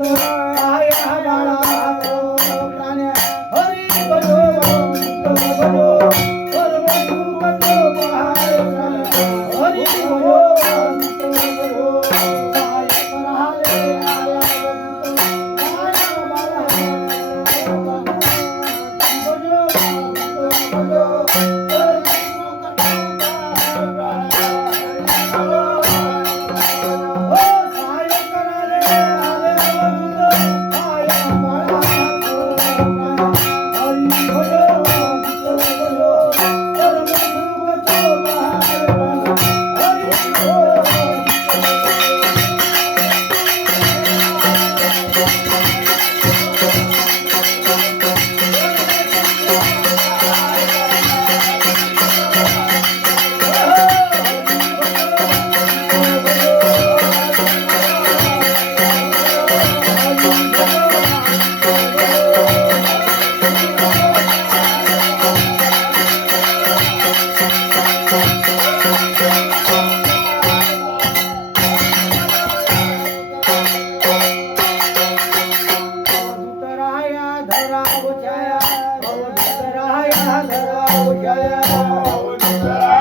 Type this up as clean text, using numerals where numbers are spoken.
आया बाळा प्राण्या हरी भजो भजो सर्व सुख तो पाय हरी भजो भजो आय कराले आया बाळा भजो भजो धरा उचाया